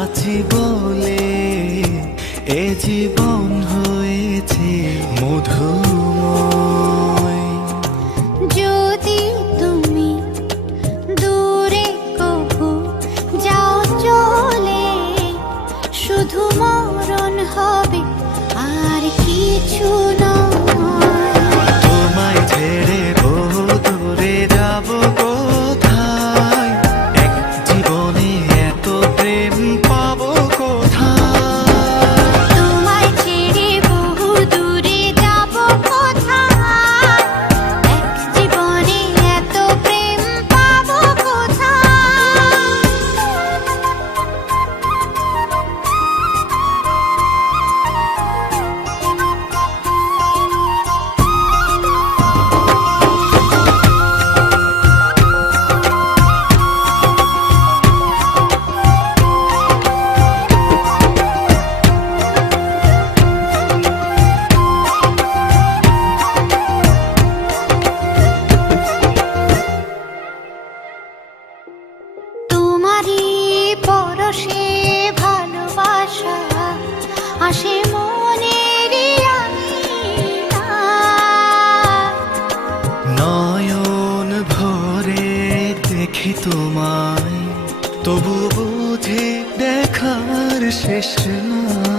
আছি বলে এ জীবন হয়েছে মধুময়। যদি তুমি দূরে শুধু মরণ হবে, আর কিছু নয় পরশে ভালোবাসা আসে মনের নয়ন ভরে দেখি তোমায় তবু বুঝে দেখার শেষ নাই।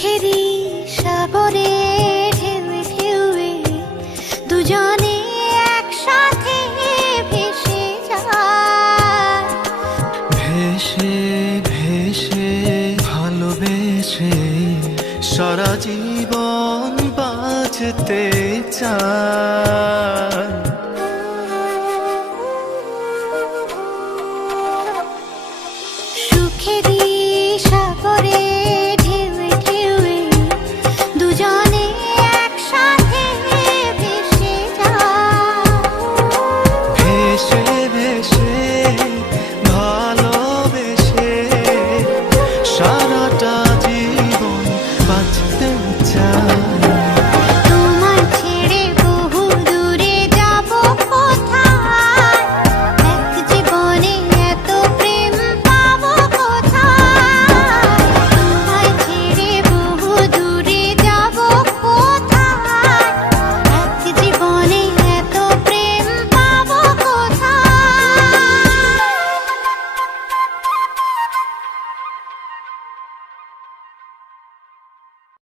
সুখেরই সাগরে ঢেউে ঢেউে দুজনে একসাথে ভেসে যায়। ভেসে ভেসে ভালোবেসে সারা জীবন বাঁচতে চায়।